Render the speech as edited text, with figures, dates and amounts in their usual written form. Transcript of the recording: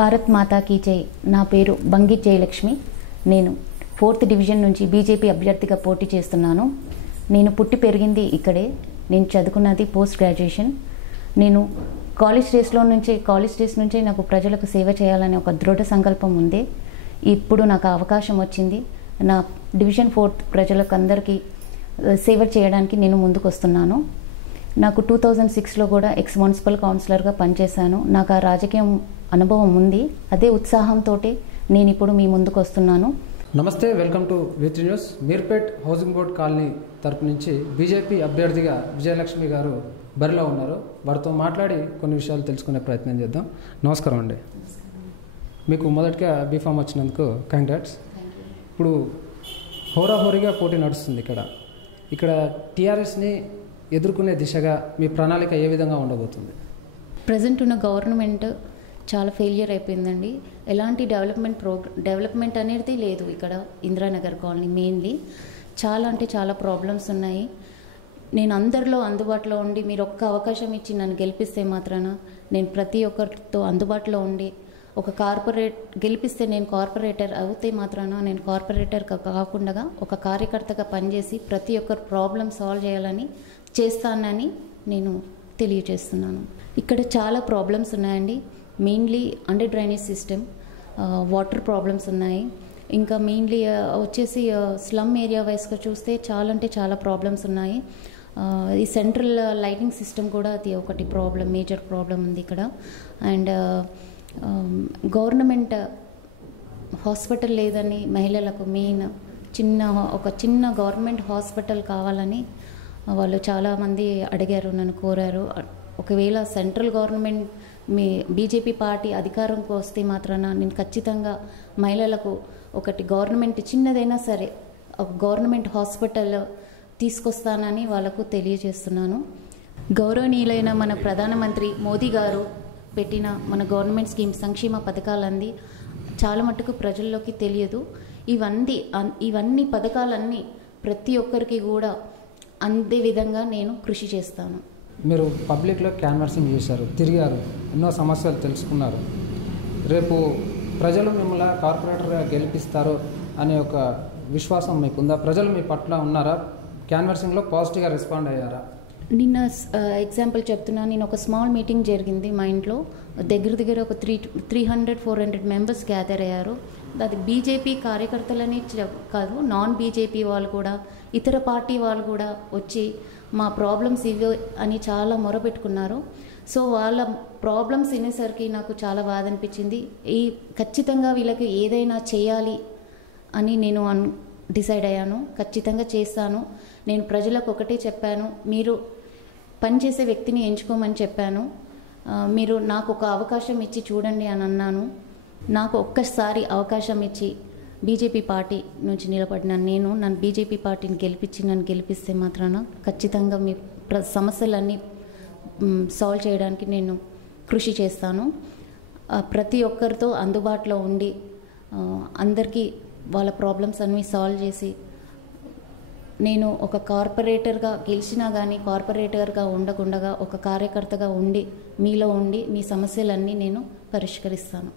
భారత్ మాతా key జై. నా పేరు బంగి జయలక్ష్మి. నేను 4th డివిజన్ నుంచి బీజేపీ అభ్యర్థిగా పోటీ చేస్తున్నాను. నేను పుట్టి పెరిగింది ఇక్కడే. నేను చదువుకున్నది పోస్ట్ గ్రాడ్యుయేషన్. నేను కాలేజ్ డేస్ నుంచే నాకు ప్రజలకు సేవ చేయాలనే ఒక దృఢ సంకల్పం ఉంది. ఇప్పుడు నాకు అవకాశం వచ్చింది. నా డివిజన్ 4 ప్రజలకు అందరికీ సేవ చేయడానికి నేను ముందుకు వస్తున్నాను. నాకు 2006లో కూడా ఎక్స్ మున్సిపల్ కౌన్సిలర్గా పనిచేశాను. నాకు ఆ రాజకీయం అనుభవం ఉంది. అదే ఉత్సాహంతో నేను ఇప్పుడు మీ ముందుకు వస్తున్నాను. నమస్తే, welcome to V3 news. Meerpet housing board colony తరపు నుంచి బీజేపీ అభ్యర్థిగా విజయలక్ష్మి గారు బరిలో ఉన్నారు. వారితో మాట్లాడి కొన్ని విషయాలు తెలుసుకునే ప్రయత్నం చేద్దాం. నమస్కారం అండి. మీకు మొదటిగా బీఫామ్ వచ్చినందుకు కంగ్రాట్స్. ఇప్పుడు హోరాహోరీగా పోటీ నడుస్తుంది. ఇక్కడ టీఆర్ఎస్ని ఎదుర్కొనే దిశగా మీ ప్రణాళిక ఏ విధంగా ఉండబోతుంది? ప్రజెంట్ ఉన్న గవర్నమెంట్ చాలా ఫెయిలియర్ అయిపోయిందండి. ఎలాంటి డెవలప్మెంట్ అనేది లేదు ఇక్కడ ఇందిరానగర్ కాలనీ. మెయిన్లీ చాలా ప్రాబ్లమ్స్ ఉన్నాయి. నేను అందరిలో అందుబాటులో ఉండి మీరు ఒక్క అవకాశం ఇచ్చి నన్ను గెలిపిస్తే మాత్రాన నేను ప్రతి ఒక్కరితో అందుబాటులో ఉండి గెలిపిస్తే నేను కార్పొరేటర్ అవుతే మాత్రాన నేను కార్పొరేటర్ కాకుండా ఒక కార్యకర్తగా పనిచేసి ప్రతి ఒక్కరు ప్రాబ్లం సాల్వ్ చేస్తానని నేను తెలియజేస్తున్నాను. ఇక్కడ చాలా ప్రాబ్లమ్స్ ఉన్నాయండి. Mainly under drainage system, water ఉన్నాయి. ఇంకా మెయిన్లీ వచ్చేసి స్లమ్ ఏరియా వైస్గా చూస్తే చాలా ప్రాబ్లమ్స్ ఉన్నాయి. ఈ సెంట్రల్ లైటింగ్ సిస్టమ్ కూడా అది ఒకటి మేజర్ ప్రాబ్లం ఉంది ఇక్కడ. అండ్ గవర్నమెంట్ హాస్పిటల్ లేదని మహిళలకు మెయిన్ ఒక చిన్న గవర్నమెంట్ హాస్పిటల్ కావాలని వాళ్ళు చాలామంది అడిగారు, నన్ను కోరారు. ఒకవేళ సెంట్రల్ గవర్నమెంట్ బీజేపీ పార్టీ అధికారంకి వస్తే మాత్రాన నేను ఖచ్చితంగా మహిళలకు ఒకటి గవర్నమెంట్ చిన్నదైనా సరే ఒక గవర్నమెంట్ హాస్పిటల్ తీసుకొస్తానని వాళ్ళకు తెలియజేస్తున్నాను. గౌరవనీయులైన మన ప్రధానమంత్రి మోదీ గారు పెట్టిన మన గవర్నమెంట్ స్కీమ్ సంక్షేమ పథకాలన్నీ చాలా మట్టుకు ప్రజల్లోకి తెలియదు. ఇవన్నీ పథకాలన్నీ ప్రతి ఒక్కరికి కూడా అందే విధంగా నేను కృషి చేస్తాను. మీరు పబ్లిక్లో క్యాన్వాసింగ్ చేశారు, తిరిగారు, ఎన్నో సమస్యలు తెలుసుకున్నారు. రేపు ప్రజలు మిమ్మల్ని కార్పొరేటర్గా గెలిపిస్తారు అనే ఒక విశ్వాసం మీకుందా? ప్రజలు మీ పట్ల ఉన్నారా? క్యాన్వాసింగ్లో పాజిటివ్గా రెస్పాండ్ అయ్యారా? నిన్న ఎగ్జాంపుల్ చెప్తున్నా. నేను ఒక స్మాల్ మీటింగ్ జరిగింది మా ఇంట్లో. దగ్గర ఒక 300-400 మెంబర్స్ గ్యాదర్ అయ్యారు. అది బీజేపీ కార్యకర్తలని కాదు, నాన్ బీజేపీ వాళ్ళు కూడా, ఇతర పార్టీ వాళ్ళు కూడా వచ్చి మా ప్రాబ్లమ్స్ ఇవి అని చాలా మొరపెట్టుకున్నారు. సో వాళ్ళ ప్రాబ్లమ్స్ వినేసరికి నాకు చాలా బాధ అనిపించింది. ఖచ్చితంగా వీళ్ళకి ఏదైనా చేయాలి అని నేను డిసైడ్ అయ్యాను. ఖచ్చితంగా చేస్తాను. నేను ప్రజలకు ఒకటే చెప్పాను, మీరు పనిచేసే వ్యక్తిని ఎంచుకోమని చెప్పాను. మీరు నాకు ఒక అవకాశం ఇచ్చి చూడండి అని అన్నాను. నాకు ఒక్కసారి అవకాశం ఇచ్చి బీజేపీ పార్టీ నుంచి నిలబడిన నన్ను బీజేపీ పార్టీని నన్ను గెలిపిస్తే మాత్రాన ఖచ్చితంగా మీ సమస్యలన్నీ సాల్వ్ చేయడానికి నేను కృషి చేస్తాను. ప్రతి ఒక్కరితో అందుబాటులో ఉండి అందరికీ వాళ్ళ ప్రాబ్లమ్స్ అన్నీ సాల్వ్ చేసి నేను ఒక కార్పొరేటర్గా గెలిచినా కానీ కార్పొరేటర్గా ఉండకుండా ఒక కార్యకర్తగా ఉండి మీలో ఉండి మీ సమస్యలన్నీ నేను పరిష్కరిస్తాను.